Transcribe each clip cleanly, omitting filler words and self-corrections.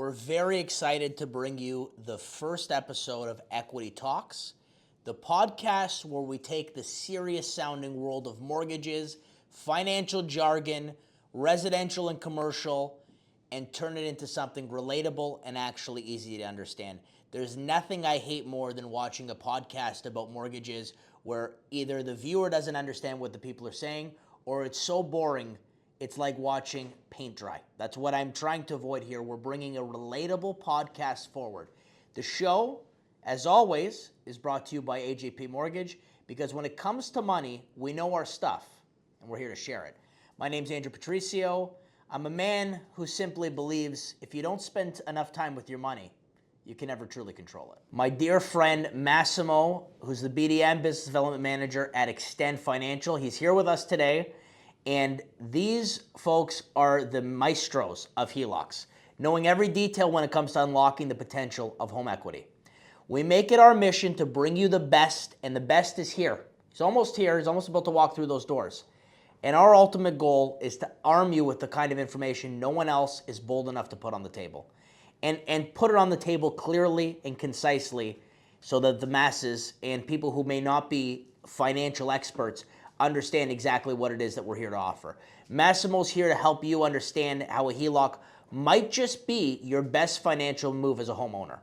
We're very excited to bring you the first episode of Equity Talks, the podcast where we take the serious sounding world of mortgages, financial jargon, residential and commercial, and turn it into something relatable and actually easy to understand. There's nothing I hate more than watching a podcast about mortgages where either the viewer doesn't understand what the people are saying or it's so boring it's like watching paint dry. That's what I'm trying to avoid here. We're bringing a relatable podcast forward. The show, as always, is brought to you by AJP Mortgage because when it comes to money, we know our stuff and we're here to share it. My name's Andrew Patricio. I'm a man who simply believes if you don't spend enough time with your money, you can never truly control it. My dear friend Massimo, who's the BDM Business Development Manager at Extend Financial, he's here with us today. And these folks are the maestros of HELoCs, knowing every detail when it comes to unlocking the potential of home equity. We make it our mission to bring you the best, and the best is here. He's almost here. He's almost about to walk through those doors. And our ultimate goal is to arm you with the kind of information no one else is bold enough to put on the table. And put it on the table clearly and concisely so that the masses and people who may not be financial experts understand exactly what it is that we're here to offer. Massimo's here to help you understand how a HELoC might just be your best financial move as a homeowner.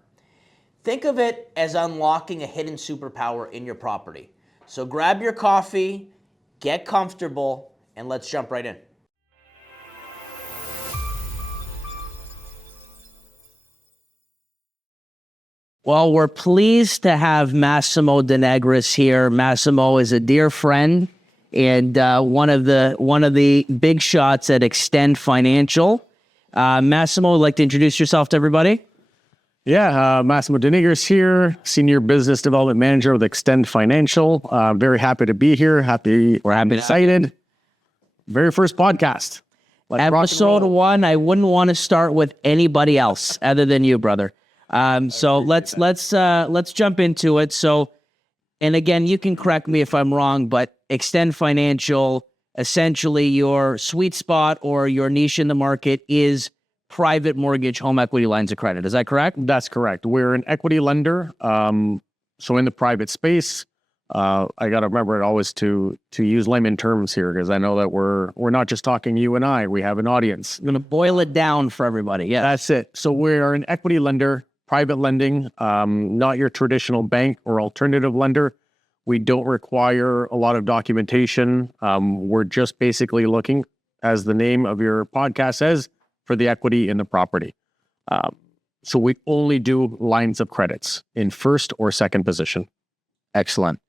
Think of it as unlocking a hidden superpower in your property. So grab your coffee, get comfortable, and let's jump right in. Well, we're pleased to have Massimo De Nigris here. Massimo is a dear friend and one of the big shots at Extend Financial. Massimo, would like to introduce yourself to everybody? Yeah, Massimo De Nigris here, Senior Business Development Manager with Extend Financial. Very happy to be here. We're happy, excited. Very first podcast. Episode 1. I wouldn't want to start with anybody else other than you, brother. So let's jump into it. So, and again, you can correct me if I'm wrong, but Extend Financial, essentially your sweet spot or your niche in the market is private mortgage home equity lines of credit. Is that correct? That's correct. We're an equity lender. So in the private space, I got to remember it always to use layman terms here because I know that we're not just talking you and I. We have an audience. I'm going to boil it down for everybody. Yeah, that's it. So we're an equity lender, private lending, not your traditional bank or alternative lender. We don't require a lot of documentation. We're just basically looking, as the name of your podcast says, for the equity in the property. So we only do lines of credits in first or second position. Excellent.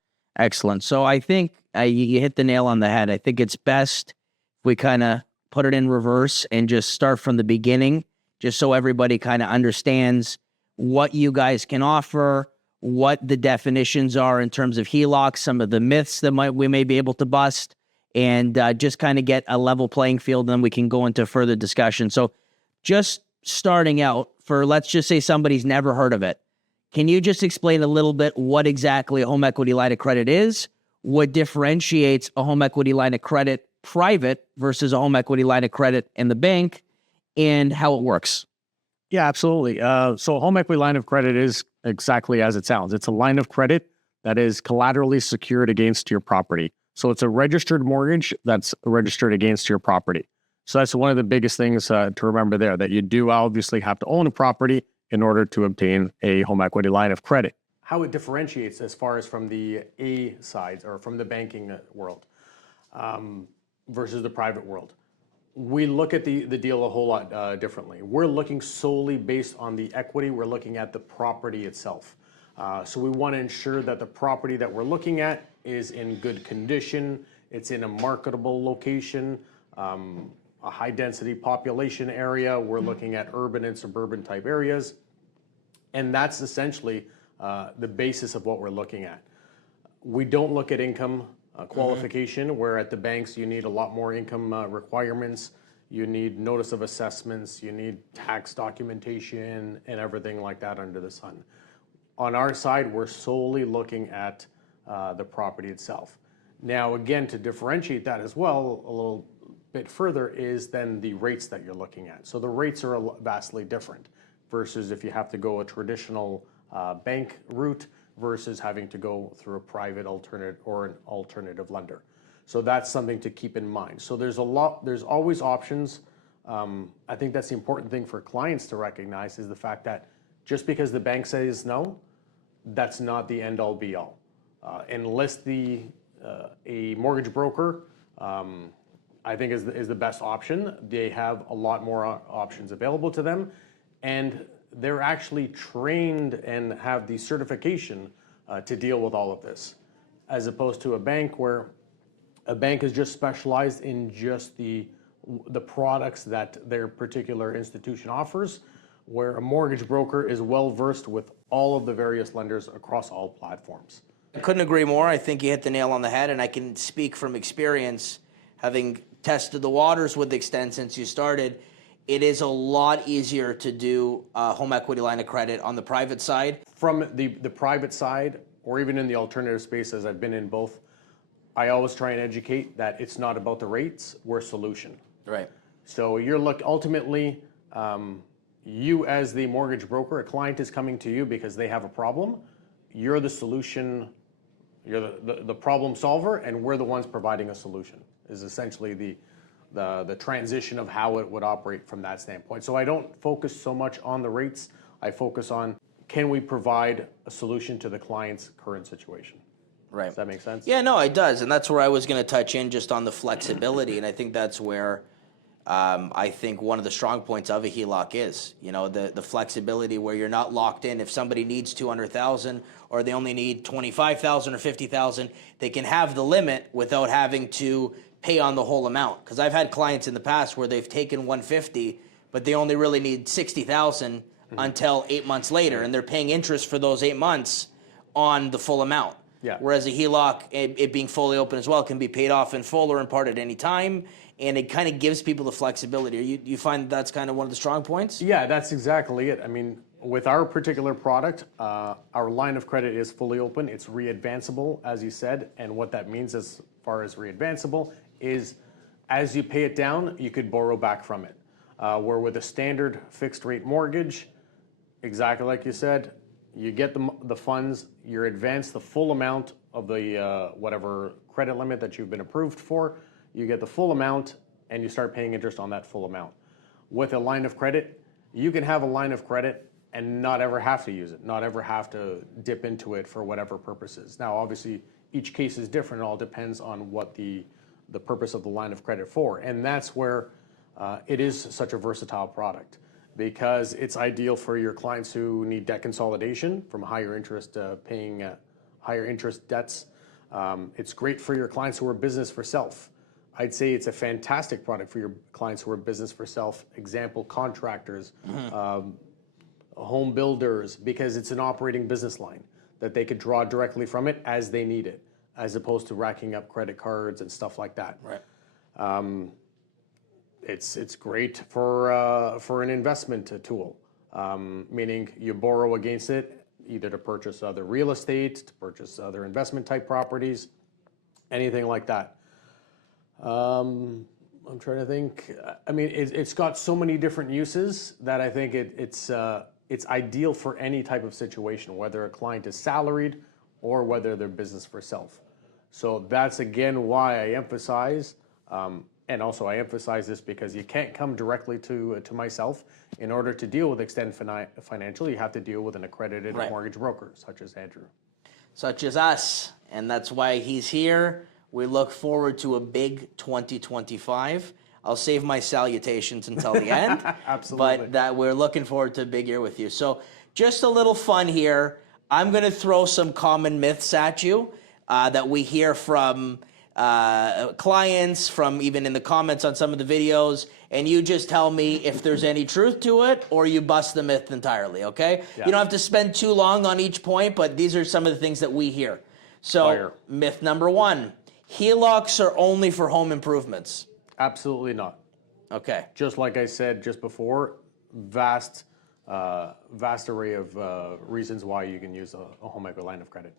So I think you hit the nail on the head. I think it's best if we kind of put it in reverse and just start from the beginning, just so everybody kind of understands what you guys can offer, what the definitions are in terms of HELoC, some of the myths that we may be able to bust, and just kind of get a level playing field, and then we can go into further discussion. So just starting out, for let's just say somebody's never heard of it, can you just explain a little bit what exactly a home equity line of credit is, what differentiates a home equity line of credit private versus a home equity line of credit in the bank, and how it works? Yeah, absolutely. So a home equity line of credit is exactly as it sounds. It's a line of credit that is collaterally secured against your property. So it's a registered mortgage that's registered against your property. So that's one of the biggest things to remember there, that you do obviously have to own a property in order to obtain a home equity line of credit. How it differentiates as far as from the A side or from the banking world versus the private world. We look at the deal a whole lot differently. We're looking solely based on the equity. We're looking at the property itself. So we want to ensure that the property that we're looking at is in good condition. It's in a marketable location, a high density population area. We're looking at urban and suburban type areas. And that's essentially the basis of what we're looking at. We don't look at income qualification, where at the banks you need a lot more income requirements. You need notice of assessments, you need tax documentation and everything like that under the sun. On our side, we're solely looking at the property itself. Now, again, to differentiate that as well a little bit further is then the rates that you're looking at. So the rates are vastly different. versus if you have to go a traditional bank route versus having to go through a private alternate or an alternative lender. So that's something to keep in mind. So there's always options. I think that's the important thing for clients to recognize is the fact that just because the bank says no, that's not the end all be all. Enlist a mortgage broker, I think is the best option. They have a lot more options available to them, and they're actually trained and have the certification to deal with all of this, as opposed to a bank where a bank is just specialized in just the products that their particular institution offers, where a mortgage broker is well versed with all of the various lenders across all platforms. I couldn't agree more. I think you hit the nail on the head, and I can speak from experience, having tested the waters with Extend since you started. It is a lot easier to do a home equity line of credit on the private side. From the private side, or even in the alternative space, as I've been in both, I always try and educate that it's not about the rates, we're a solution. Right. So ultimately, you as the mortgage broker, a client is coming to you because they have a problem. You're the solution, you're the problem solver, and we're the ones providing a solution, is essentially the transition of how it would operate from that standpoint. So I don't focus so much on the rates. I focus on, can we provide a solution to the client's current situation? Right. Does that make sense? Yeah, no, it does. And that's where I was going to touch in just on the flexibility. And I think that's where I think one of the strong points of a HELoC is, the flexibility where you're not locked in. If somebody needs 200,000 or they only need 25,000 or 50,000, they can have the limit without having to pay on the whole amount. Because I've had clients in the past where they've taken 150, but they only really need 60,000 until 8 months later, and they're paying interest for those 8 months on the full amount. Yeah. Whereas a HELoC, it being fully open as well, can be paid off in full or in part at any time, and it kind of gives people the flexibility. You find that's kind of one of the strong points? Yeah, that's exactly it. I mean, with our particular product, our line of credit is fully open. It's readvanceable, as you said, and what that means as far as readvanceable is as you pay it down, you could borrow back from it. Where with a standard fixed rate mortgage, exactly like you said, you get the funds, you advance the full amount of the whatever credit limit that you've been approved for, you get the full amount, and you start paying interest on that full amount. With a line of credit, you can have a line of credit and not ever have to use it, not ever have to dip into it for whatever purposes. Now, obviously, each case is different. It all depends on what the purpose of the line of credit for. And that's where it is such a versatile product, because it's ideal for your clients who need debt consolidation from higher interest, paying higher interest debts. It's great for your clients who are business for self. I'd say it's a fantastic product for your clients who are business for self, example, contractors, home builders, because it's an operating business line that they could draw directly from it as they need it, as opposed to racking up credit cards and stuff like that. Right. It's great for an investment tool, meaning you borrow against it, either to purchase other real estate, to purchase other investment type properties, anything like that. I'm trying to think. I mean, it's got so many different uses that I think it's ideal for any type of situation, whether a client is salaried or whether they're business for self. So that's again why I emphasize, and also I emphasize this because you can't come directly to myself. In order to deal with Extend Financial, you have to deal with an accredited mortgage broker, such as Andrew. Such as us, and that's why he's here. We look forward to a big 2025. I'll save my salutations until the end. Absolutely. But that we're looking forward to a big year with you. So just a little fun here. I'm going to throw some common myths at you that we hear from clients, from even in the comments on some of the videos, and you just tell me if there's any truth to it or you bust the myth entirely, okay? Yeah. You don't have to spend too long on each point, but these are some of the things that we hear. So myth number one, HELoCs are only for home improvements. Absolutely not. Okay. Just like I said just before, vast array of reasons why you can use a home equity line of credit.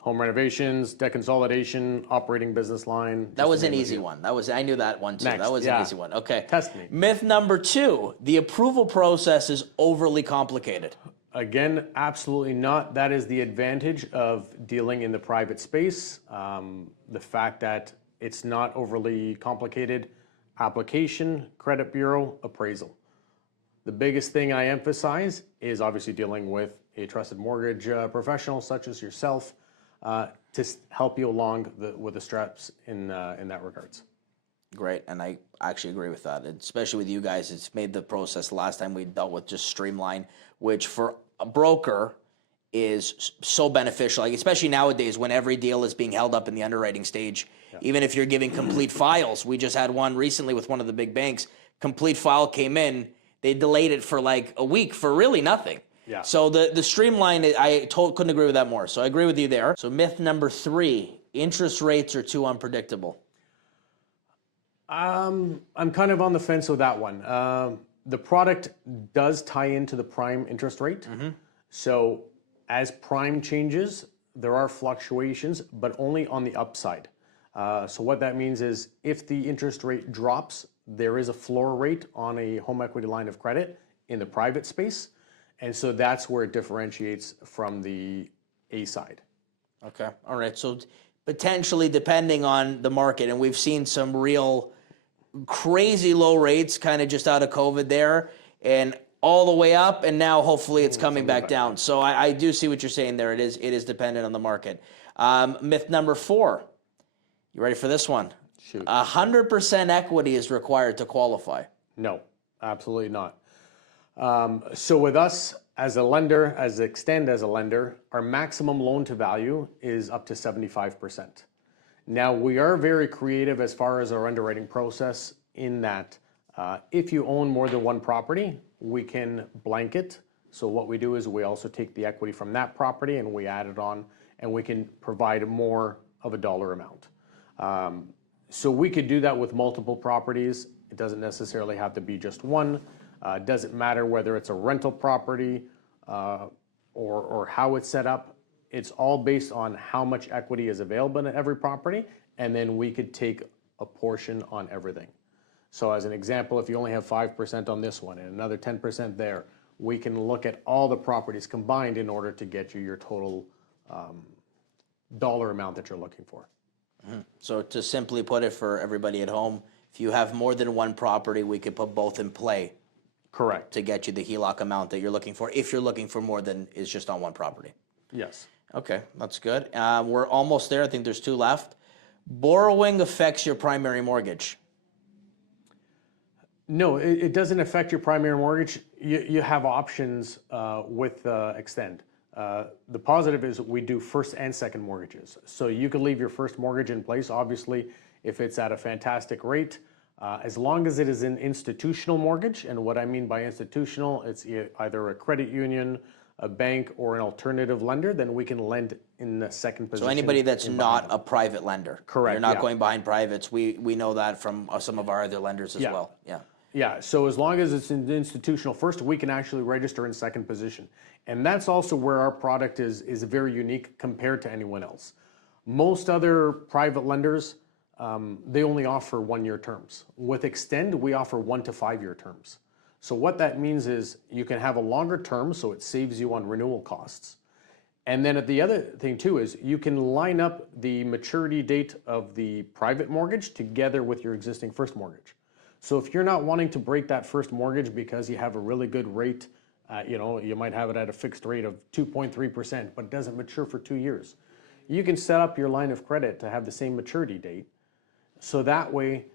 Home renovations, debt consolidation, operating business line. That was an easy one. I knew that one too. Next, That was yeah. an easy one. Okay. Test me. Myth number 2, the approval process is overly complicated. Again, absolutely not. That is the advantage of dealing in the private space. The fact that it's not overly complicated. Application, credit bureau, appraisal. The biggest thing I emphasize is obviously dealing with a trusted mortgage professional such as yourself to help you along with the steps in that regards. Great, and I actually agree with that. Especially with you guys, it's made the process the last time we dealt with just streamline, which for a broker is so beneficial. Like especially nowadays when every deal is being held up in the underwriting stage. Yeah. Even if you're giving complete files, we just had one recently with one of the big banks. Complete file came in, they delayed it for like a week for really nothing. Yeah. So the streamline, couldn't agree with that more. So I agree with you there. So myth number 3, interest rates are too unpredictable. I'm kind of on the fence with that one. The product does tie into the prime interest rate. So as prime changes, there are fluctuations, but only on the upside. So what that means is if the interest rate drops, there is a floor rate on a home equity line of credit in the private space. And so that's where it differentiates from the A side. Okay. All right. So potentially depending on the market, and we've seen some real crazy low rates kind of just out of COVID there and all the way up, and now hopefully it's coming back down. So I do see what you're saying there. It is dependent on the market. Myth number 4. You ready for this one? Shoot. 100% equity is required to qualify. No, absolutely not. So with us as a lender, as Extend as a lender, our maximum loan to value is up to 75%. Now we are very creative as far as our underwriting process in that if you own more than one property, we can blanket. So what we do is we also take the equity from that property and we add it on and we can provide more of a dollar amount. So we could do that with multiple properties. It doesn't necessarily have to be just one. It doesn't matter whether it's a rental property or how it's set up. It's all based on how much equity is available in every property, and then we could take a portion on everything. So as an example, if you only have 5% on this one and another 10% there, we can look at all the properties combined in order to get you your total dollar amount that you're looking for. So to simply put it for everybody at home, if you have more than one property, we could put both in play. Correct. To get you the HELoC amount that you're looking for, if you're looking for more than is just on one property. Yes. Okay, that's good. We're almost there. I think there's 2 left. Borrowing affects your primary mortgage. No, it doesn't affect your primary mortgage. You have options with Extend. The positive is we do first and second mortgages. So you can leave your first mortgage in place, obviously, if it's at a fantastic rate. As long as it is an institutional mortgage, and what I mean by institutional, it's either a credit union, a bank, or an alternative lender, then we can lend in the second position. So anybody that's not a private lender. Correct. You're not going behind privates. We know that from some of our other lenders as well. Yeah. Yeah, so as long as it's in institutional first, we can actually register in second position. And that's also where our product is very unique compared to anyone else. Most other private lenders, they only offer 1-year terms. With Extend, we offer 1 to 5-year terms. So what that means is you can have a longer term, so it saves you on renewal costs. And then the other thing too is you can line up the maturity date of the private mortgage together with your existing first mortgage. So if you're not wanting to break that first mortgage because you have a really good rate, you might have it at a fixed rate of 2.3%, but it doesn't mature for 2 years. You can set up your line of credit to have the same maturity date. So that way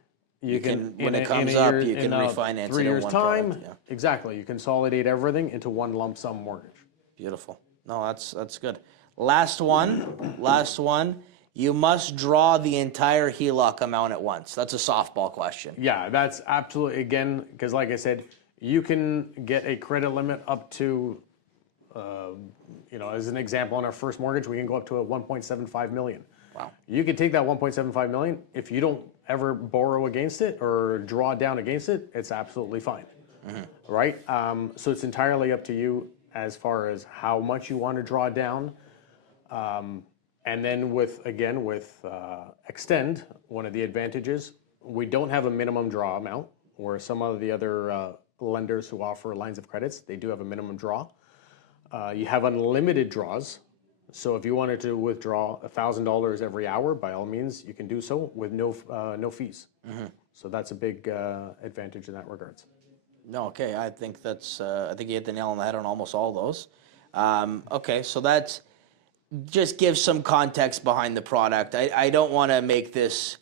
you can when it comes up, you can refinance 3 it in years one time. product, yeah. Exactly. You consolidate everything into one lump sum mortgage. Beautiful. No, that's good. Last one. You must draw the entire HELoC amount at once. That's a softball question. Yeah, that's absolutely, again, because like I said, you can get a credit limit up to, as an example, on our first mortgage, we can go up to a 1.75 million. Wow. You can take that 1.75 million. If you don't ever borrow against it or draw down against it, it's absolutely fine. Right? So it's entirely up to you as far as how much you want to draw down. And then with Extend, one of the advantages, we don't have a minimum draw amount, where some of the other lenders who offer lines of credits, they do have a minimum draw. You have unlimited draws. So if you wanted to withdraw $1,000 every hour, by all means, you can do so with no fees. So that's a big advantage in that regards. No, okay. I think I think you hit the nail on the head on almost all those. Okay, so that's just gives some context behind the product. I don't want to make this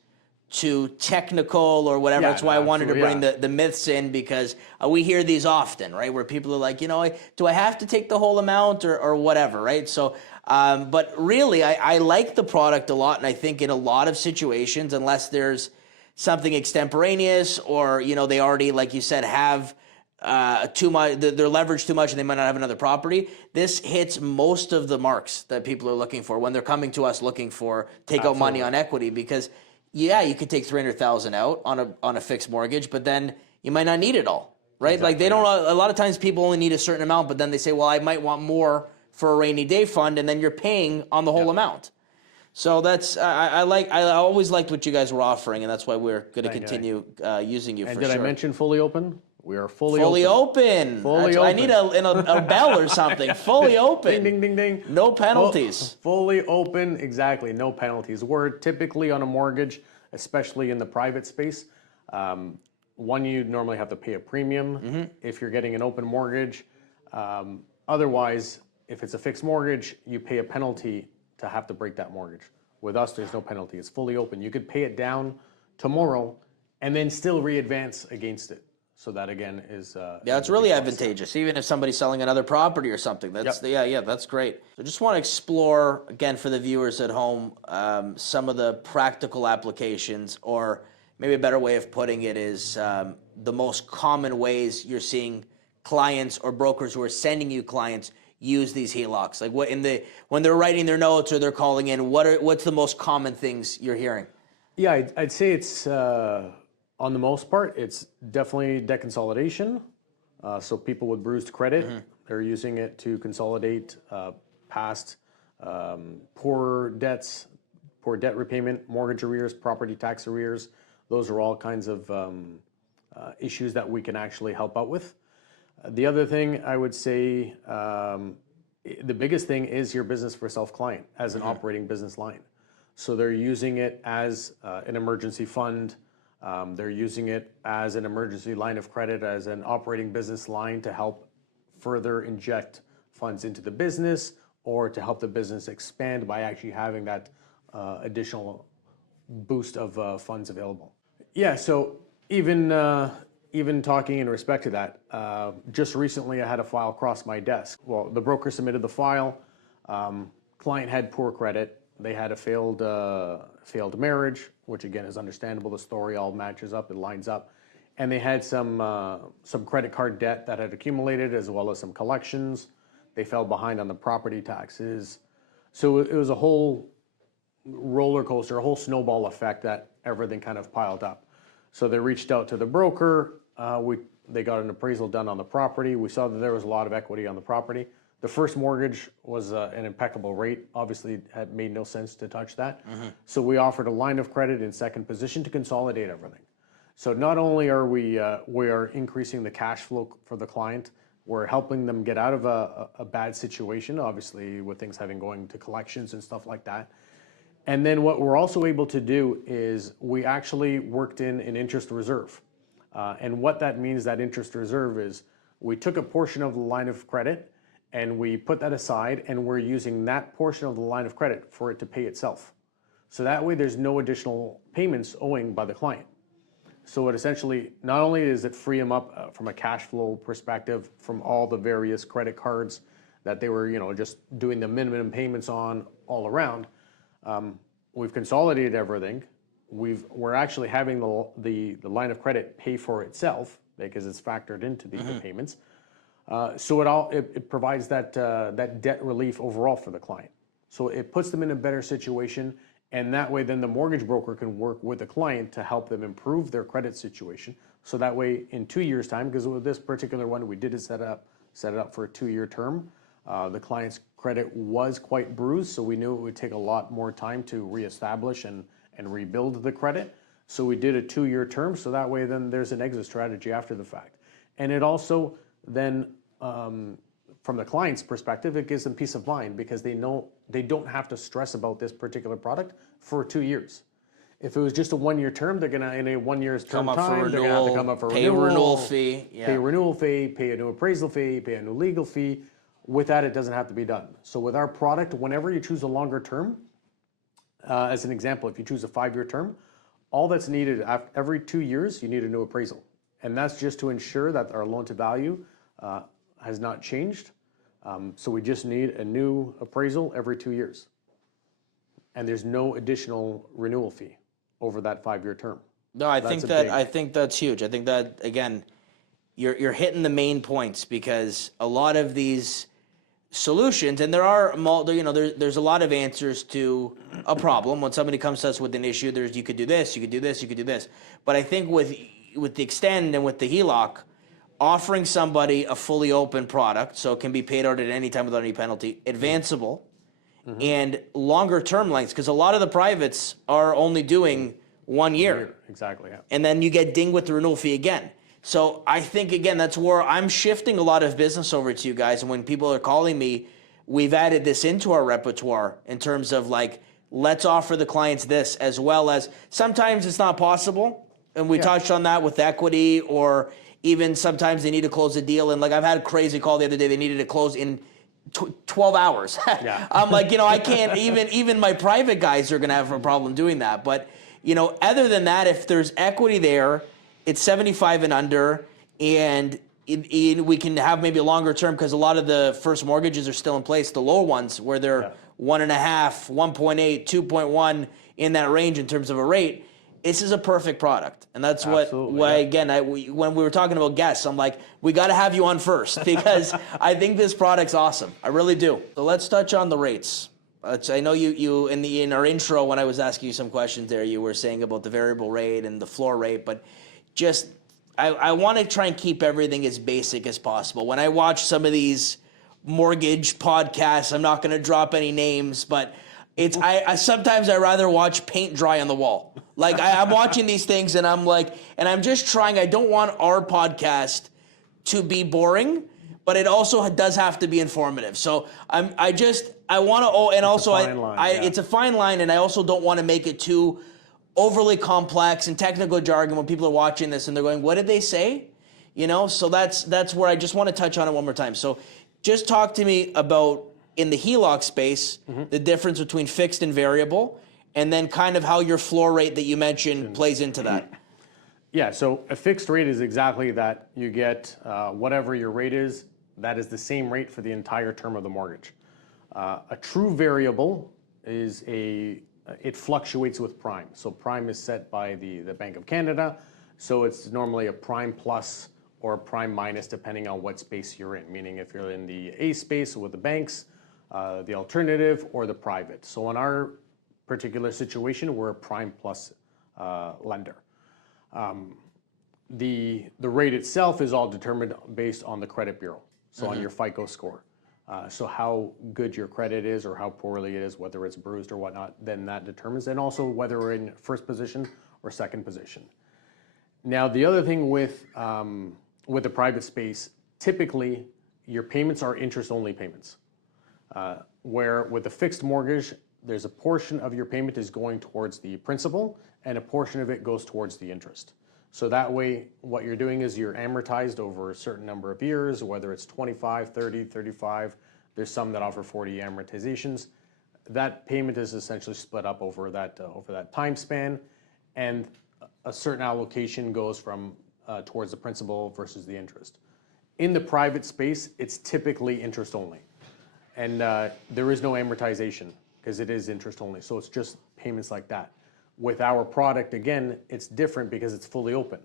too technical or whatever. Yeah, That's why I wanted to bring yeah. the myths in, because we hear these often, right? Where people are like, do I have to take the whole amount or whatever, right? So, but really, I like the product a lot, and I think in a lot of situations, unless there's something extemporaneous or they already, like you said, have too much, they're leveraged too much and they might not have another property, this hits most of the marks that people are looking for when they're coming to us looking for take out money on equity. Because you could take $300,000 out on a fixed mortgage, but then you might not need it all, right? Exactly. Like they don't. A lot of times people only need a certain amount, but then they say, well, I might want more for a rainy day fund, and then you're paying on the whole amount. So that's I always liked what you guys were offering, and that's why we're going to continue using you. And for sure. Did I mention fully open? We are fully open. Fully open. I need a bell or something. Fully open. Ding, ding, ding, ding. No penalties. Fully open, exactly. No penalties. We're typically on a mortgage, especially in the private space. One, you normally have to pay a premium if you're getting an open mortgage. Otherwise, if it's a fixed mortgage, you pay a penalty to have to break that mortgage. With us, there's no penalty. It's fully open. You could pay it down tomorrow and then still re-advance against it. So that again is it's really advantageous, even if somebody's selling another property or something. That's that's great. So just want to explore again for the viewers at home some of the practical applications, or maybe a better way of putting it is the most common ways you're seeing clients or brokers who are sending you clients use these HELoCs. Like when they're writing their notes or they're calling in, what's the most common things you're hearing? Yeah, I'd say it's. On the most part, it's definitely debt consolidation. So people with bruised credit, they're using it to consolidate past poor debts, poor debt repayment, mortgage arrears, property tax arrears. Those are all kinds of issues that we can actually help out with. The other thing I would say, the biggest thing is your business for self-client as an operating business line. So they're using it as an emergency fund. They're using it as an emergency line of credit, as an operating business line to help further inject funds into the business, or to help the business expand by actually having that additional boost of funds available. Yeah, so even talking in respect to that, just recently I had a file cross my desk. Well, the broker submitted the file. Client had poor credit. They had a failed marriage, which again is understandable. The story all matches up, it lines up. And they had some credit card debt that had accumulated, as well as some collections. They fell behind on the property taxes. So it was a whole roller coaster, a whole snowball effect that everything kind of piled up. So they reached out to the broker. They got an appraisal done on the property. We saw that there was a lot of equity on the property. The first mortgage was an impeccable rate. Obviously, it had made no sense to touch that. So we offered a line of credit in second position to consolidate everything. So not only are we are increasing the cash flow for the client, we're helping them get out of a bad situation, obviously with things having going to collections and stuff like that. And then what we're also able to do is we actually worked in an interest reserve. And what that means, that interest reserve, is we took a portion of the line of credit and we put that aside, and we're using that portion of the line of credit for it to pay itself. So that way there's no additional payments owing by the client. So it essentially, not only does it free them up from a cash flow perspective from all the various credit cards that they were, just doing the minimum payments on all around, we've consolidated everything. We're actually having the line of credit pay for itself because it's factored into the payments. So it provides that debt relief overall for the client. So it puts them in a better situation, and that way then the mortgage broker can work with the client to help them improve their credit situation. So that way in 2 years' time, because with this particular one we did set it up for a 2-year term, The client's credit was quite bruised, so we knew it would take a lot more time to reestablish and rebuild the credit. So we did a 2-year term, so that way then there's an exit strategy after the fact. And it also then, from the client's perspective, it gives them peace of mind because they know they don't have to stress about this particular product for 2 years. If it was just a 1-year term, they're gonna, in a 1 year's term time, they're gonna have to come up for pay renewal, a renewal fee, pay a renewal fee, pay a new appraisal fee, pay a new legal fee. With that, it doesn't have to be done. So with our product, whenever you choose a longer term, as an example, if you choose a 5-year term, all that's needed every 2 years, you need a new appraisal. And that's just to ensure that our loan to value has not changed. So we just need a new appraisal every 2 years. And there's no additional renewal fee over that 5-year term. No, I think that's huge. I think that, again, you're hitting the main points because a lot of these solutions, and there are, there's a lot of answers to a problem. When somebody comes to us with an issue, you could do this, you could do this, you could do this. But I think with the Extend and with the HELoC, offering somebody a fully open product, so it can be paid out at any time without any penalty, advanceable, and longer term lengths, because a lot of the privates are only doing 1 year. Exactly, yeah. And then you get dinged with the renewal fee again. So I think, again, that's where I'm shifting a lot of business over to you guys. And when people are calling me, we've added this into our repertoire in terms of like, let's offer the clients this, as well as sometimes it's not possible. And we touched on that with equity, or even sometimes they need to close a deal. And like, I've had a crazy call the other day. They needed to close in 12 hours. I'm like, I can't, even my private guys are going to have a problem doing that. But, other than that, if there's equity there, it's 75 and under, and we can have maybe a longer term because a lot of the first mortgages are still in place, the lower ones where they're 1.5, 1.8, 2.1 in that range in terms of a rate. This is a perfect product, and that's why again, when we were talking about guests, I'm like, we got to have you on first because I think this product's awesome. I really do. So let's touch on the rates. I know you in our intro when I was asking you some questions there, you were saying about the variable rate and the floor rate, but just I want to try and keep everything as basic as possible. When I watch some of these mortgage podcasts, I'm not going to drop any names, but I sometimes I rather watch paint dry on the wall. Like I'm watching these things and I'm like, and I'm just trying. I don't want our podcast to be boring, but it also does have to be informative. So I want to, and also it's a fine line, and I also don't want to make it too overly complex and technical jargon when people are watching this and they're going, what did they say? So that's where I just want to touch on it one more time. So just talk to me about, in the HELoC space, the difference between fixed and variable, and then kind of how your floor rate that you mentioned plays into that. Yeah, so a fixed rate is exactly that. You get whatever your rate is, that is the same rate for the entire term of the mortgage. A true variable is it fluctuates with prime. So prime is set by the Bank of Canada. So it's normally a prime plus or a prime minus depending on what space you're in. Meaning if you're in the A space with the banks, the alternative, or the private. So in our particular situation, we're a prime plus lender. The rate itself is all determined based on the credit bureau. So on your FICO score. So how good your credit is or how poorly it is, whether it's bruised or whatnot, then that determines, and also whether we're in first position or second position. Now, the other thing with the private space, typically your payments are interest-only payments, where with a fixed mortgage, there's a portion of your payment is going towards the principal and a portion of it goes towards the interest. So that way, what you're doing is you're amortized over a certain number of years, whether it's 25, 30, 35. There's some that offer 40 amortizations. That payment is essentially split up over that time span, and a certain allocation goes from towards the principal versus the interest. In the private space, it's typically interest only, and there is no amortization because it is interest only. So it's just payments like that. With our product, again, it's different because it's fully open.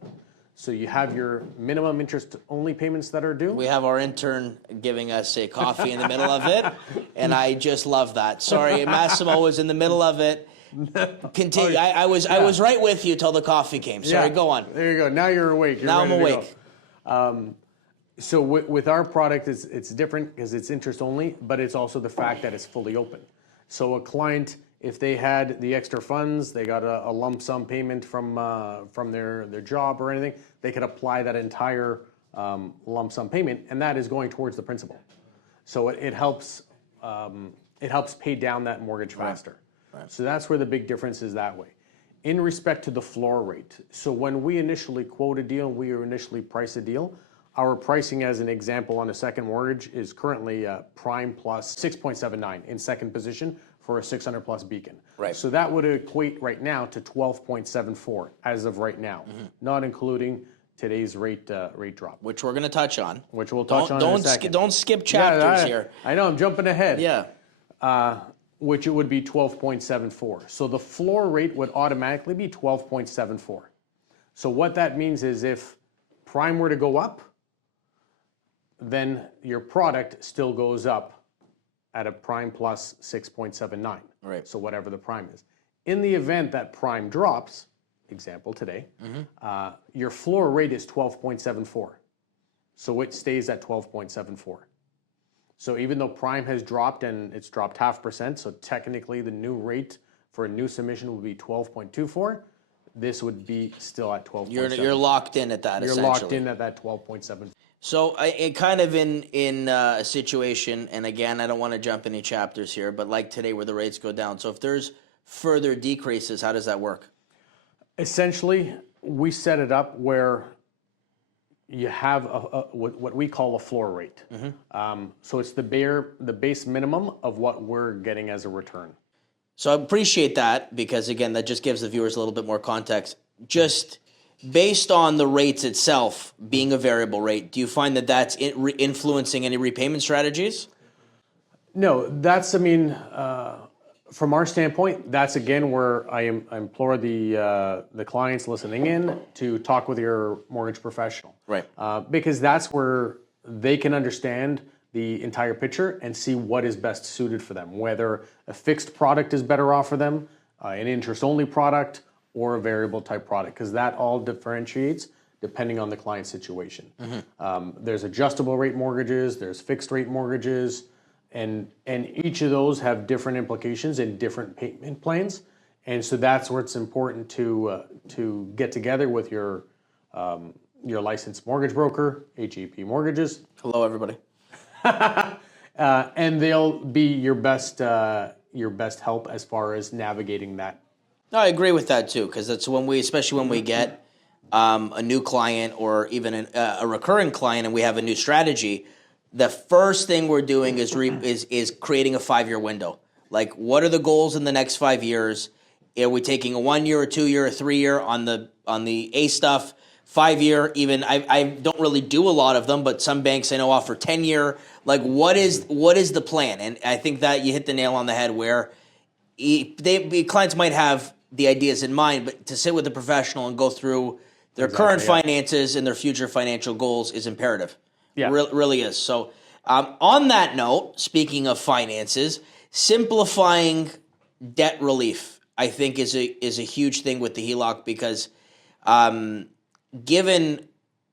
So you have your minimum interest only payments that are due. We have our intern giving us a coffee in the middle of it, and I just love that. Sorry, Massimo was in the middle of it. Continue. I was right with you till the coffee came. Sorry, go on. There you go. Now you're awake. Now I'm awake. So with our product, it's different because it's interest only, but it's also the fact that it's fully open. So a client, if they had the extra funds, they got a lump sum payment from their job or anything, they could apply that entire lump sum payment, and that is going towards the principal. So it helps pay down that mortgage faster. Right. So that's where the big difference is that way. In respect to the floor rate, so when we initially quote a deal, we initially price a deal, our pricing as an example on a second mortgage is currently prime plus 6.79 in second position for a 600 plus beacon. Right. So that would equate right now to 12.74 as of right now, not including today's rate drop. Which we're going to touch on. Which we'll touch on in a second. Don't skip chapters here. I know, I'm jumping ahead. Yeah. Which it would be 12.74. So the floor rate would automatically be 12.74. So what that means is if prime were to go up, then your product still goes up at a prime plus 6.79. Right. So whatever the prime is. In the event that prime drops, example today, your floor rate is 12.74. So it stays at 12.74. So even though prime has dropped and it's dropped 0.5%, so technically the new rate for a new submission would be 12.24, this would be still at 12.7. You're locked in at that, essentially. You're locked in at that 12.7. So it kind of in a situation, and again, I don't want to jump any chapters here, but like today where the rates go down. So if there's further decreases, how does that work? Essentially, we set it up where you have what we call a floor rate. So it's the base minimum of what we're getting as a return. So I appreciate that because, again, that just gives the viewers a little bit more context. Just based on the rates itself being a variable rate, do you find that that's influencing any repayment strategies? No, that's, from our standpoint, that's again where I implore the clients listening in to talk with your mortgage professional. Right. Because that's where they can understand the entire picture and see what is best suited for them, whether a fixed product is better off for them, an interest-only product, or a variable type product, because that all differentiates depending on the client situation. There's adjustable rate mortgages, there's fixed rate mortgages, and each of those have different implications and different payment plans. And so that's where it's important to get together with your licensed mortgage broker, HEP Mortgages. Hello, everybody. And they'll be your best help as far as navigating that. No, I agree with that too, because that's especially when we get a new client or even a recurring client, and we have a new strategy. The first thing we're doing is creating a 5-year window. Like, what are the goals in the next 5 years? Are we taking a 1 year, a 2 year, a 3 year on the A stuff? 5 year, even I don't really do a lot of them, but some banks I know offer 10 year. Like, what is the plan? And I think that you hit the nail on the head where clients might have the ideas in mind, but to sit with a professional and go through their current finances and their future financial goals is imperative. Yeah, really is. So on that note, speaking of finances, simplifying debt relief, I think is a huge thing with the HELoC because given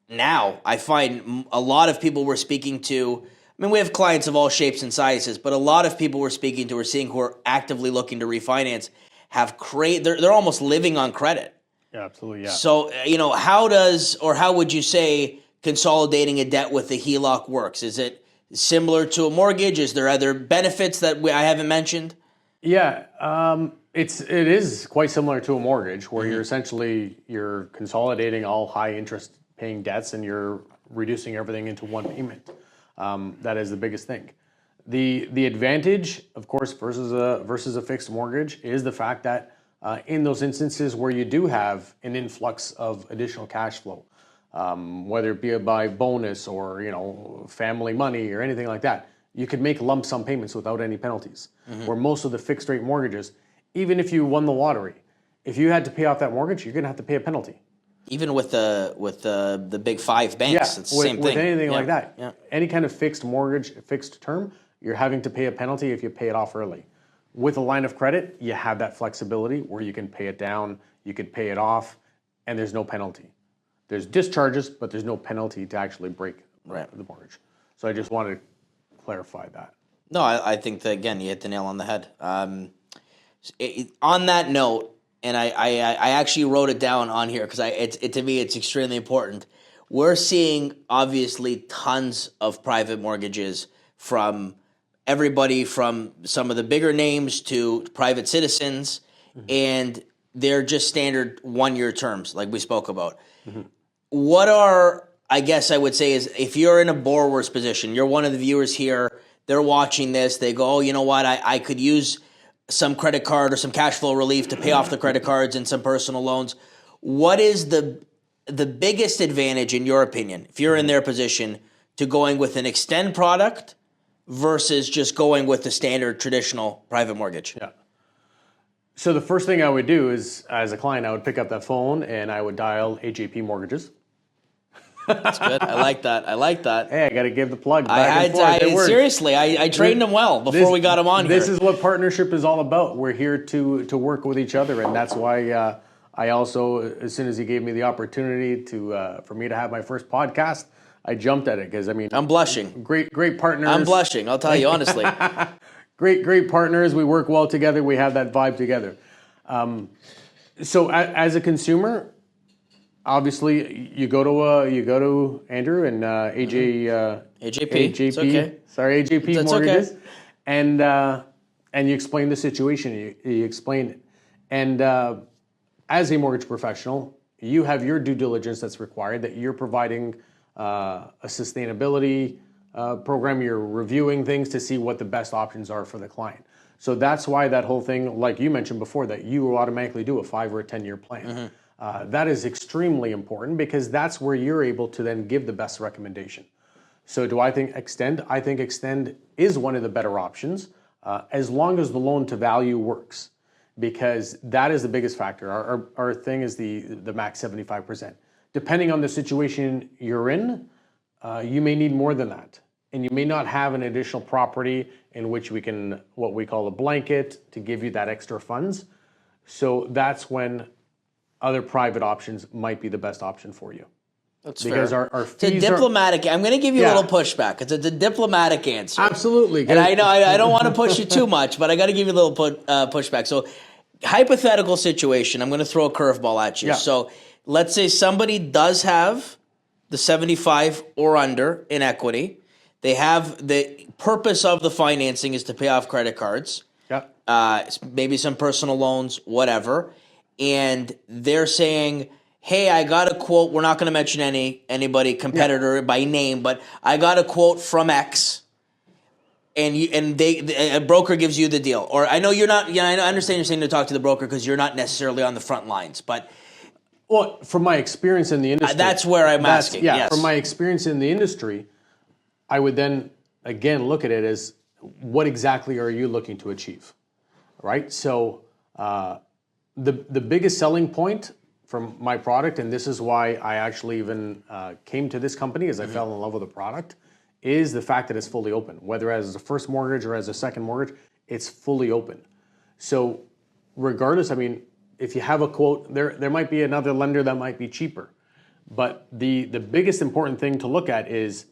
now, I find a lot of people we're speaking to, we have clients of all shapes and sizes, but a lot of people we're speaking to, we're seeing who are actively looking to refinance, they're almost living on credit. Yeah, absolutely, yeah. So, how would you say consolidating a debt with the HELoC works? Is it similar to a mortgage? Is there other benefits that I haven't mentioned? Yeah, it is quite similar to a mortgage where you're consolidating all high interest paying debts and you're reducing everything into one payment. That is the biggest thing. The advantage, of course, versus a fixed mortgage is the fact that in those instances where you do have an influx of additional cash flow, whether it be by bonus or family money or anything like that, you could make lump sum payments without any penalties. Where most of the fixed rate mortgages, even if you won the lottery, if you had to pay off that mortgage, you're going to have to pay a penalty. Even with the big five banks, it's the same thing. With anything like that, any kind of fixed mortgage, fixed term, you're having to pay a penalty if you pay it off early. With a line of credit, you have that flexibility where you can pay it down, you can pay it off, and there's no penalty. There's discharges, but there's no penalty to actually break the mortgage. So I just wanted to clarify that. No, I think that, again, you hit the nail on the head. On that note, and I actually wrote it down on here because to me it's extremely important. We're seeing obviously tons of private mortgages from everybody from some of the bigger names to private citizens, and they're just standard 1-year terms like we spoke about. What are, I guess I would say, is if you're in a borrower's position, you're one of the viewers here, they're watching this, they go, oh, you know what, I could use some credit card or some cash flow relief to pay off the credit cards and some personal loans. What is the biggest advantage, in your opinion, if you're in their position, to going with an extend product versus just going with the standard traditional private mortgage? Yeah. So the first thing I would do is, as a client, I would pick up that phone and I would dial HEP Mortgages. That's good. I like that. Hey, I got to give the plug back and forth. Seriously, I trained him well before we got him on here. This is what partnership is all about. We're here to work with each other, and that's why I also, as soon as he gave me the opportunity for me to have my first podcast, I jumped at it because, I mean, I'm blushing. Great partners. I'm blushing. I'll tell you honestly. Great partners. We work well together. We have that vibe together. So as a consumer, obviously you go to Andrew and AJP. It's okay. Sorry, AJP That's Mortgages, okay. and you explain the situation. You explain it, and as a mortgage professional, you have your due diligence that's required. That you're providing a sustainability program. You're reviewing things to see what the best options are for the client. So that's why that whole thing, like you mentioned before, that you will automatically do a 5 or a 10-year plan. That is extremely important because that's where you're able to then give the best recommendation. So do I think extend? I think extend is one of the better options as long as the loan to value works, because that is the biggest factor. Our thing is the max 75%. Depending on the situation you're in, you may need more than that. And you may not have an additional property in which we can, what we call a blanket, to give you that extra funds. So that's when other private options might be the best option for you. That's because fair. Our it's a fees diplomatic. I'm going to give you a little pushback. It's a diplomatic answer. Absolutely. And I know I don't want to push you too much, but I got to give you a little pushback. So, hypothetical situation. I'm going to throw a curveball at you. Yeah. So, let's say somebody does have the 75 or under in equity. They have the purpose of the financing is to pay off credit cards. Yeah. Maybe some personal loans, whatever. And they're saying, hey, I got a quote. We're not going to mention anybody, competitor by name, but I got a quote from X, and a broker gives you the deal. Or I know you're not. Yeah, I understand you're saying to talk to the broker because you're not necessarily on the front lines. But well, from my experience in the industry, that's where I'm asking. Yeah, yes. From my experience in the industry, I would then again look at it as what exactly are you looking to achieve, right? So the biggest selling point from my product, and this is why I actually even came to this company, as I fell in love with the product, is the fact that it's fully open. Whether as a first mortgage or as a second mortgage, it's fully open. So regardless, I mean, if you have a quote, there might be another lender that might be cheaper. But the biggest important thing to look at is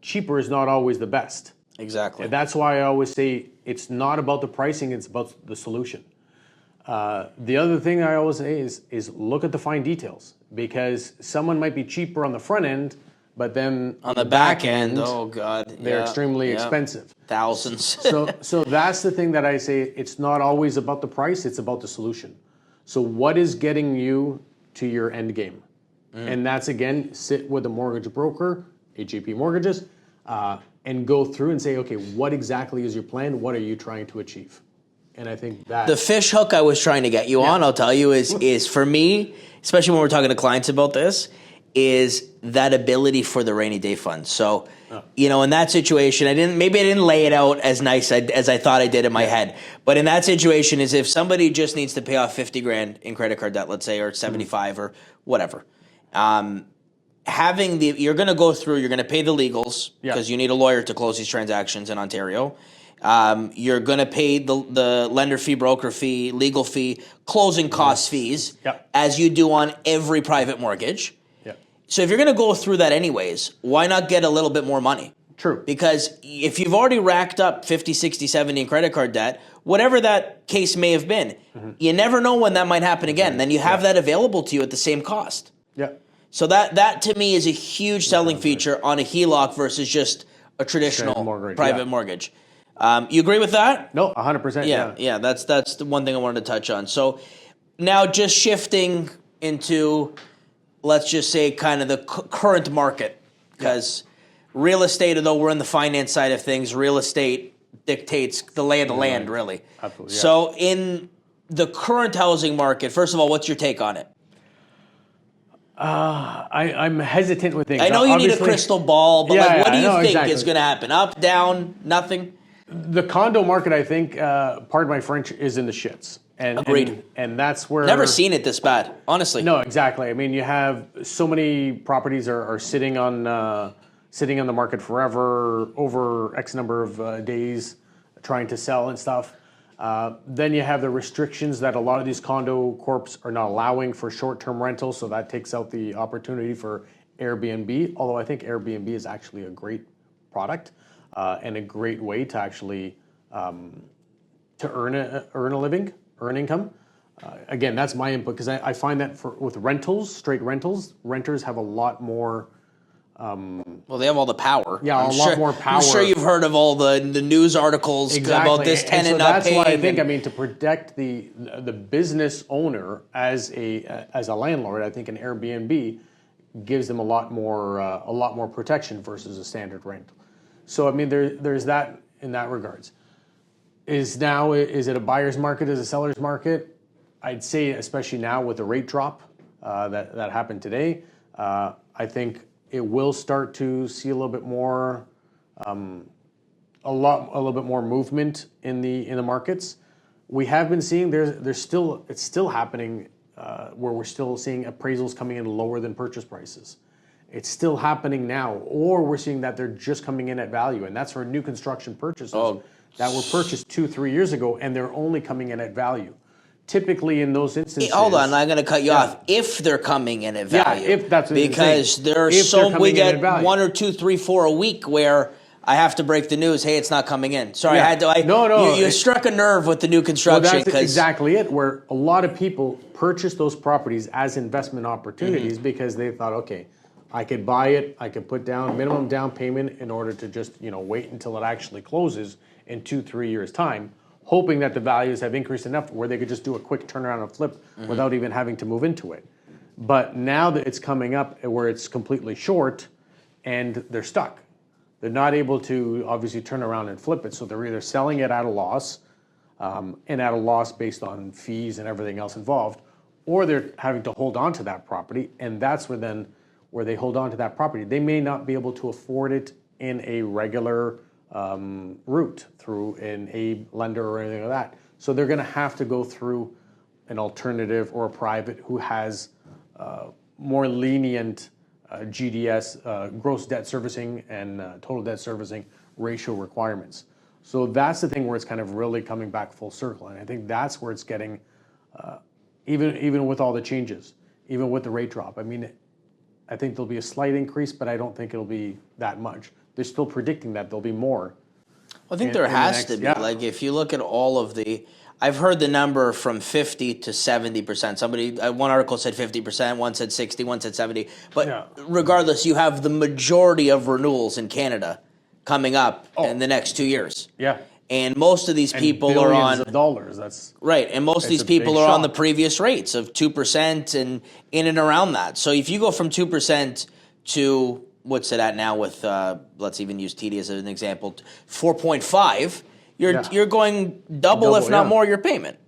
cheaper is not always the best. Exactly. And that's why I always say it's not about the pricing, it's about the solution. The other thing I always say is look at the fine details, because someone might be cheaper on the front end, but then on the back end, oh God, they're extremely expensive. Thousands. So that's the thing that I say, it's not always about the price, it's about the solution. So what is getting you to your end game? And that's, again, sit with a mortgage broker, HEP Mortgages, and go through and say, okay, what exactly is your plan? What are you trying to achieve? And I think that the fish hook I was trying to get you on, I'll tell you, is for me, especially when we're talking to clients about this, is that ability for the rainy day fund. So, in that situation, I didn't lay it out as nice as I thought I did in my head. But in that situation, is if somebody just needs to pay off $50,000 in credit card debt, let's say, or 75 or whatever, you're going to go through, you're going to pay the legals because you need a lawyer to close these transactions in Ontario. You're going to pay the lender fee, broker fee, legal fee, closing cost fees, as you do on every private mortgage. So if you're going to go through that anyways, why not get a little bit more money? True. Because if you've already racked up 50, 60, 70 in credit card debt, whatever that case may have been, you never know when that might happen again. Then you have that available to you at the same cost. Yeah. So that to me is a huge selling feature on a HELoC versus just a traditional private mortgage. You agree with that? No, 100%. Yeah. That's the one thing I wanted to touch on. So now just shifting into, let's just say, kind of the current market, because real estate, although we're in the finance side of things, real estate dictates the lay of the land, really. Absolutely. So in the current housing market, first of all, what's your take on it? I'm hesitant with things. I know you need a crystal ball, but what do you think is going to happen? Up, down, nothing? The condo market, I think, pardon my French, is in the shits. Agreed. And that's where... Never seen it this bad, honestly. No, exactly. I mean, you have so many properties are sitting on the market forever, over X number of days, trying to sell and stuff. Then you have the restrictions that a lot of these condo corps are not allowing for short-term rentals, so that takes out the opportunity for Airbnb, although I think Airbnb is actually a great product and a great way to actually to earn a living, earn income. Again, that's my input, because I find that with rentals, straight rentals, renters have a lot more... well, they have all the power. Yeah, a lot more power. I'm sure you've heard of all the news articles about this tenant not paying. That's why I think, I mean, to protect the business owner as a landlord, I think an Airbnb gives them a lot more protection versus a standard rent. So I mean, there's that in that regards. Is it a buyer's market? Is it a seller's market? I'd say, especially now with the rate drop that happened today, I think it will start to see a little bit more, a little bit more movement in the markets. We have been seeing it's still happening where we're still seeing appraisals coming in lower than purchase prices. It's still happening now, or we're seeing that they're just coming in at value, and that's for new construction purchases that were purchased 2-3 years ago, and they're only coming in at value. Typically, in those instances, hold on, I'm going to cut you off. If they're coming in at value, if that's what because we get 1 or 2, 3, 4 a week where I have to break the news. Hey, it's not coming in. Sorry, I had to. You struck a nerve with the new construction. Well, that's exactly it. Where a lot of people purchase those properties as investment opportunities because they thought, okay, I could buy it. I could put down minimum down payment in order to just wait until it actually closes in 2-3 years time, hoping that the values have increased enough where they could just do a quick turnaround and flip without even having to move into it. But now that it's coming up where it's completely short and they're stuck, they're not able to obviously turn around and flip it. So they're either selling it at a loss and at a loss based on fees and everything else involved, or they're having to hold on to that property. And that's where they hold on to that property. They may not be able to afford it in a regular route through an A lender or anything like that. So they're going to have to go through an alternative or a private who has more lenient GDS, gross debt servicing and total debt servicing ratio requirements. So that's the thing where it's kind of really coming back full circle. And I think that's where it's getting, even with all the changes, even with the rate drop. I mean, I think there'll be a slight increase, but I don't think it'll be that much. They're still predicting that there'll be more. I think there has to be. Like, if you look at all of I've heard the number from 50 to 70%. One article said 50%, one said 60, one said 70. But regardless, you have the majority of renewals in Canada coming up in the next 2 years. Yeah. And most of these people are on of dollars. That's right, and most of these people are on the previous rates of 2% and in and around that. So if you go from 2% to what's it at now with let's even use TD as an example, 4.5, you're going double if not more your payment.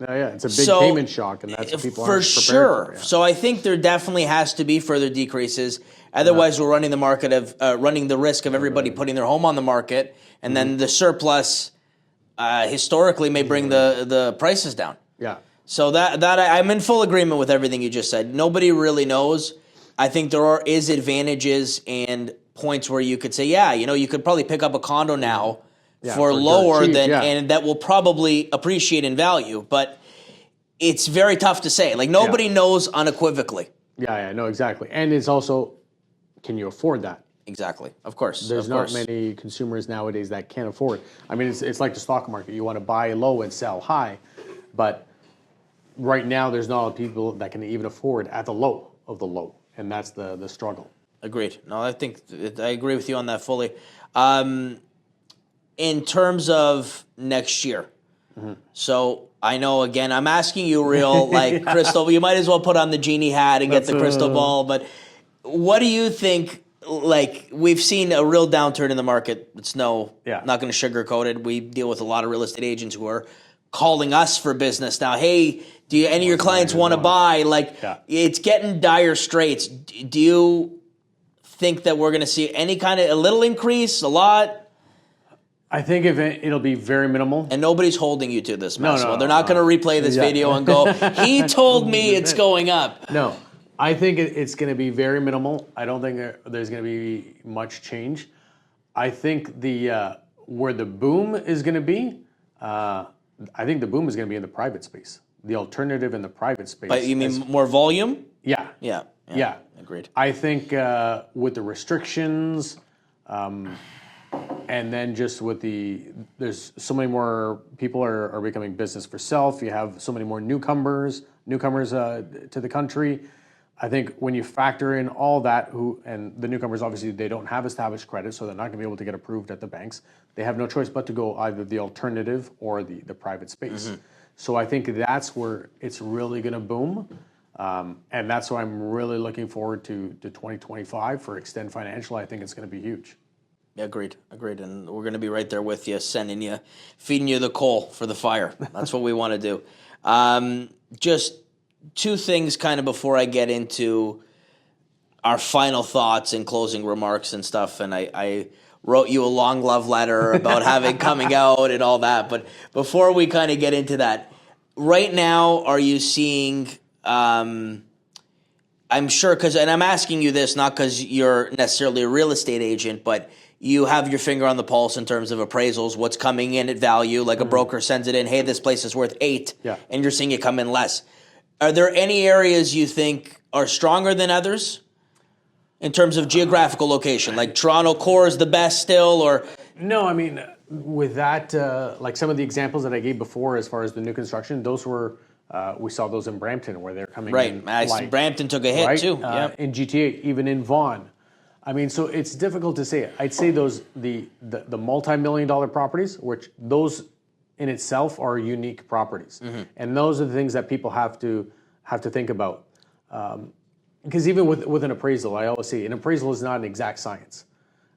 Yeah, it's a big payment shock, and that's what people aren't prepared for. Yeah. So I think there definitely has to be further decreases. Otherwise, we're running the market of running the risk of everybody putting their home on the market, and then the surplus historically may bring the prices down. Yeah. So that I'm in full agreement with everything you just said. Nobody really knows. I think there is advantages and points where you could say, you could probably pick up a condo now for lower cheap, and that will probably appreciate in value. But it's very tough to say. Like, nobody knows unequivocally. Yeah, no, exactly. And it's also, can you afford that? Exactly. Of course. There's of not course. many consumers nowadays that can't afford. I mean, it's like the stock market. You want to buy low and sell high, but right now there's not a lot of people that can even afford at the low of the low, and that's the struggle. Agreed. No, I think I agree with you on that fully. In terms of next year, so I know again I'm asking you real like crystal. You might as well put on the genie hat and get the crystal ball. But what do you think? Like we've seen a real downturn in the market. It's not going to sugarcoat it. We deal with a lot of real estate agents who are calling us for business now. Hey, do you, any of your clients want to buy? Like it's getting dire straits. Do you think that we're going to see any kind of a little increase, a lot? I think if it'll be very minimal. And nobody's holding you to this, Massimo. No, they're not going to replay this video and go, he told me it's going up. No, I think it's going to be very minimal. I don't think there's going to be much change. I think where the boom is going to be, I think the boom is going to be in the private space. The alternative in the private space. But you mean more volume? Yeah. Yeah. Agreed. I think with the restrictions, and then just with there's so many more people are becoming business for self. You have so many more newcomers to the country. I think when you factor in all that, and the newcomers obviously they don't have established credit, so they're not going to be able to get approved at the banks. They have no choice but to go either the alternative or the private space. So I think that's where it's really going to boom. And that's why I'm really looking forward to 2025 for Extend Financial. I think it's going to be huge. Yeah, agreed. And we're going to be right there with you, feeding you the coal for the fire. That's what we want to do. Just two things kind of before I get into our final thoughts and closing remarks and stuff. And I wrote you a long love letter about having coming out and all that. But before we kind of get into that, right now, are you seeing... I'm sure and I'm asking you this not because you're necessarily a real estate agent, but you have your finger on the pulse in terms of appraisals, what's coming in at value, like a broker sends it in, hey, this place is worth 8, and you're seeing it come in less. Are there any areas you think are stronger than others in terms of geographical location? Like Toronto core is the best still, or? No, I mean, with that, like some of the examples that I gave before as far as the new construction, those were, we saw those in Brampton where they're coming in. Right, Brampton took a hit too. In GTA, even in Vaughan. I mean, so it's difficult to say. I'd say the multi-million-dollar properties, which those in itself are unique properties, and those are the things that people have to think about. Because even with an appraisal, I always say an appraisal is not an exact science,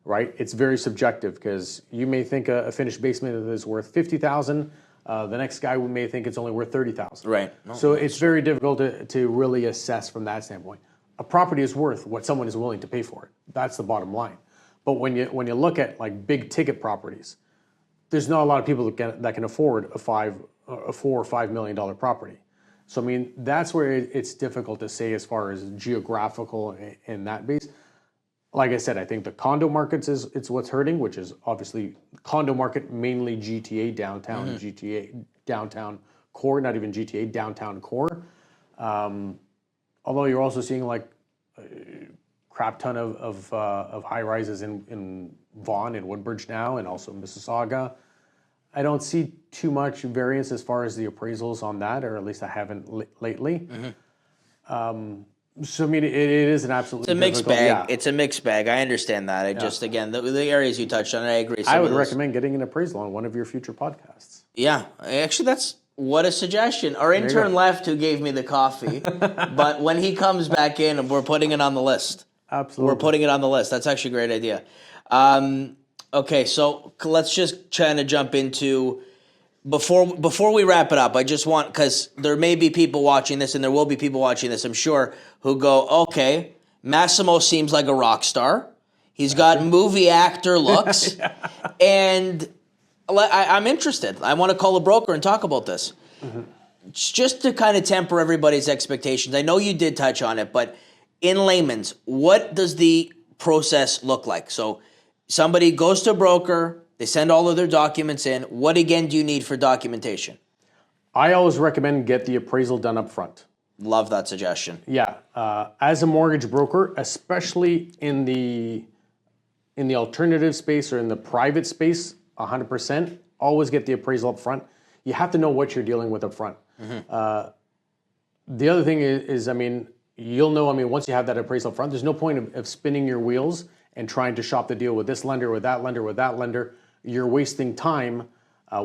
right? It's very subjective because you may think a finished basement is worth $50,000. The next guy may think it's only worth $30,000. Right. So it's very difficult to really assess from that standpoint. A property is worth what someone is willing to pay for it. That's the bottom line. But when you look at like big ticket properties, there's not a lot of people that can afford a $4 or $5 million property. So I mean that's where it's difficult to say as far as geographical in that base. Like I said, I think the condo markets it's what's hurting, which is obviously condo market mainly GTA downtown, GTA downtown core, not even GTA downtown core. Although you're also seeing like a crap ton of high rises in Vaughan and Woodbridge now, and also Mississauga. I don't see too much variance as far as the appraisals on that, or at least I haven't lately. So I mean, it is an absolutely mixed bag. Yeah. It's a mixed bag. I understand that. I just again the areas you touched on, I agree. I would recommend getting an appraisal on one of your future podcasts. Yeah, actually, that's. What a suggestion. Our intern left who gave me the coffee, but when he comes back in, we're putting it on the list. Absolutely. We're putting it on the list. That's actually a great idea. Okay, so let's just try to jump into, before we wrap it up, I just want, because there may be people watching this, and there will be people watching this, I'm sure, who go, okay, Massimo seems like a rock star. He's got movie actor looks, and... I'm interested. I want to call a broker and talk about this. Just to kind of temper everybody's expectations. I know you did touch on it, but in layman's, what does the process look like? So somebody goes to a broker, they send all of their documents in. What, again, do you need for documentation? I always recommend get the appraisal done up front. Love that suggestion. Yeah, as a mortgage broker, especially in the alternative space or in the private space, 100%, always get the appraisal up front. You have to know what you're dealing with up front. The other thing is, I mean, you'll know, I mean, once you have that appraisal up front, there's no point of spinning your wheels and trying to shop the deal with this lender, with that lender, with that lender. You're wasting time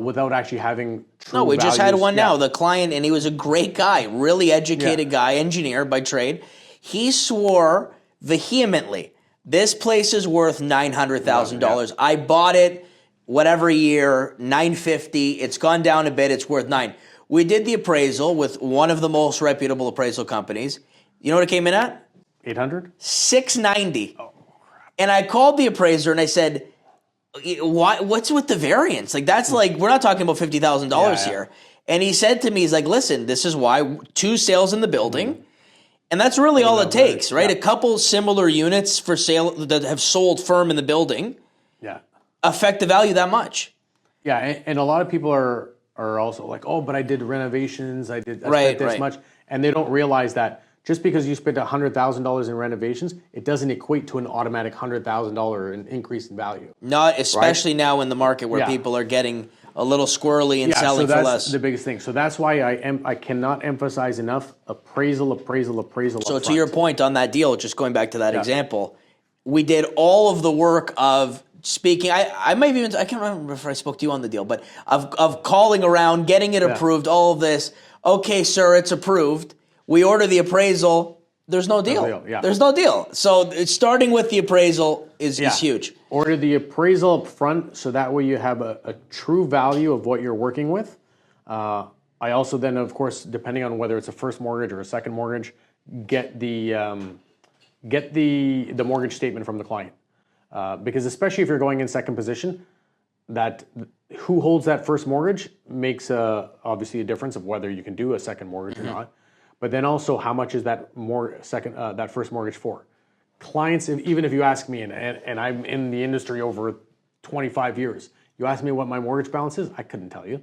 without actually having true No, we just had values. one now. The client, and he was a great guy, really educated Yeah. guy, engineer by trade. He swore vehemently, this place is worth $900,000. I bought it, whatever year, $950. It's gone down a bit. It's worth $9. We did the appraisal with one of the most reputable appraisal companies. You know what it came in at? 800? $690. Oh, crap. And I called the appraiser and I said, what's with the variance? Like, that's like, we're not talking about $50,000 here. And he said to me, he's like, listen, this is why 2 sales in the building. And that's really all it takes, right? A couple similar units for sale that have sold firm in the building affect the value that much. Yeah, and a lot of people are also like, oh, but I did renovations, I spent this much. And they don't realize that just because you spent $100,000 in renovations, it doesn't equate to an automatic $100,000 increase in value. Not especially now in the market where people are getting a little squirrely and selling for less. So that's the biggest thing. So that's why I cannot emphasize enough appraisal. So to your point on that deal, just going back to that example, we did all of the work of speaking. I can't remember if I spoke to you on the deal, but of calling around, getting it approved, all of this. Okay, sir, it's approved. We order the appraisal. There's no deal. There's no deal. So starting with the appraisal is huge. Order the appraisal up front so that way you have a true value of what you're working with. I also then, of course, depending on whether it's a first mortgage or a second mortgage, get the mortgage statement from the client. Because especially if you're going in second position, that who holds that first mortgage makes obviously a difference of whether you can do a second mortgage or not. But then also, how much is that that first mortgage for? Clients, even if you ask me, and I'm in the industry over 25 years, you ask me what my mortgage balance is, I couldn't tell you.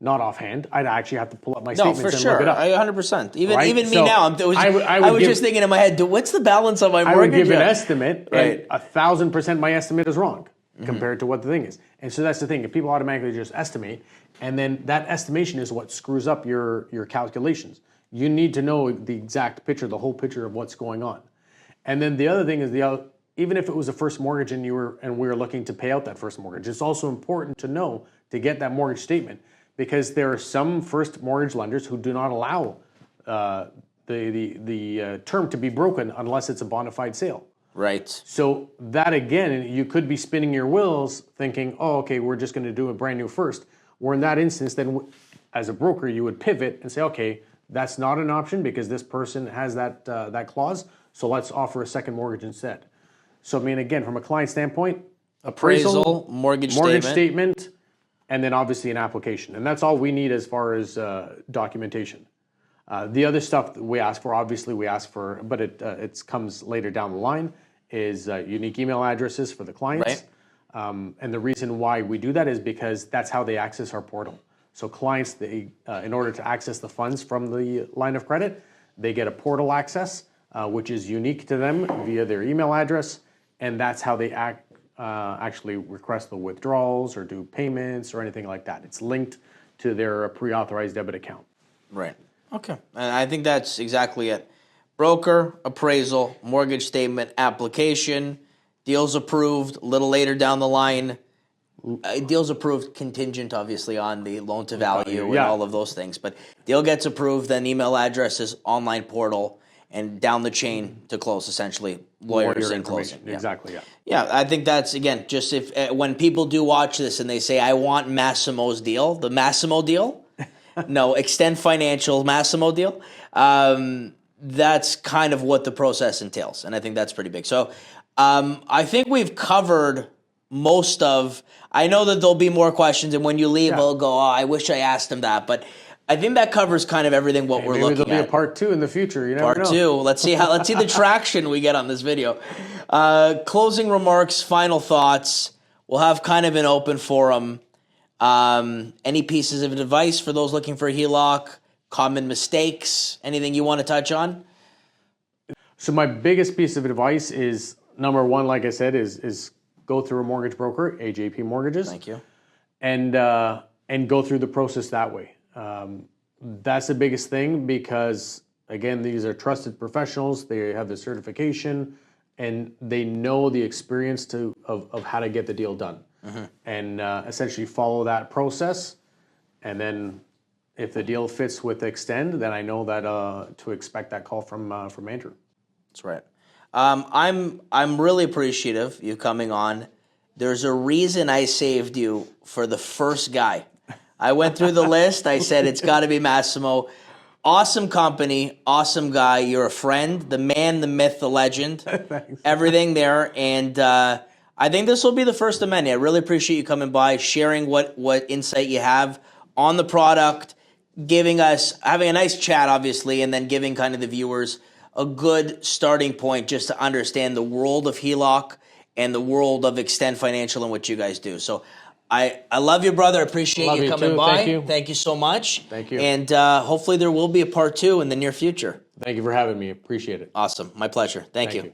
Not offhand. I'd actually have to pull up my statements and look it up. 100%. Even me now, I was just thinking in my head, what's the balance on my mortgage? I would give an estimate, and 1,000% my estimate is wrong compared to what the thing is. And so that's the thing. If people automatically just estimate, and then that estimation is what screws up your calculations. You need to know the exact picture, the whole picture of what's going on. And then the other thing is even if it was a first mortgage and we were looking to pay out that first mortgage, it's also important to know to get that mortgage statement, because there are some first mortgage lenders who do not allow the term to be broken unless it's a bona fide sale. Right. So that again, you could be spinning your wheels thinking, oh, okay, we're just going to do a brand new first. Where in that instance, then as a broker, you would pivot and say, okay, that's not an option because this person has that clause. So let's offer a second mortgage instead. So I mean, again, from a client standpoint, appraisal, mortgage statement, and then obviously an application, and that's all we need as far as documentation. The other stuff that we ask for, but it comes later down the line, is unique email addresses for the clients. Right. And the reason why we do that is because that's how they access our portal. So clients, in order to access the funds from the line of credit, they get a portal access, which is unique to them via their email address, and that's how they actually request the withdrawals or do payments or anything like that. It's linked to their pre-authorized debit account. Right. Okay. And I think that's exactly it. Broker, appraisal, mortgage statement, application, deals approved, a little later down the line. Deals approved contingent, obviously, on the loan to value and all of those things. But deal gets approved, then email addresses, online portal, and down the chain to close, essentially, lawyers and closing. Exactly, Yeah, I think that's, again, just when people do watch this and they say, I want Massimo's deal, the Massimo deal, no, Extend Financial Massimo deal, that's kind of what the process entails. And I think that's pretty big. So I think we've covered most of, I know that there'll be more questions, and when you leave, I'll go, oh, I wish I asked him that. But I think that covers kind of everything we're looking at. Maybe there'll be a part 2 in the future. You never know. Part 2. Let's see the traction we get on this video. Closing remarks, final thoughts. We'll have kind of an open forum. Any pieces of advice for those looking for a HELoC? common mistakes, anything you want to touch on? So my biggest piece of advice is, number one, like I said, is go through a mortgage broker, AJP Mortgages. Thank you. And go through the process that way. That's the biggest thing because, again, these are trusted professionals. They have the certification and they know the experience of how to get the deal done. And essentially follow that process. And then if the deal fits with Extend, then I know that to expect that call from Andrew. That's right. I'm really appreciative you coming on. There's a reason I saved you for the first guy. I went through the list. I said it's got to be Massimo. Awesome company, awesome guy. You're a friend, the man, the myth, the legend. Thanks. Everything there, and I think this will be the first of many. I really appreciate you coming by, sharing what insight you have on the product, having a nice chat, obviously, and then giving kind of the viewers a good starting point just to understand the world of HELoC and the world of Extend Financial and what you guys do. So I love you, brother. I appreciate you coming by. Thank you. Thank you so much. Thank you. And hopefully there will be a part 2 in the near future. Thank you for having me. Appreciate it. Awesome. My pleasure. Thank you.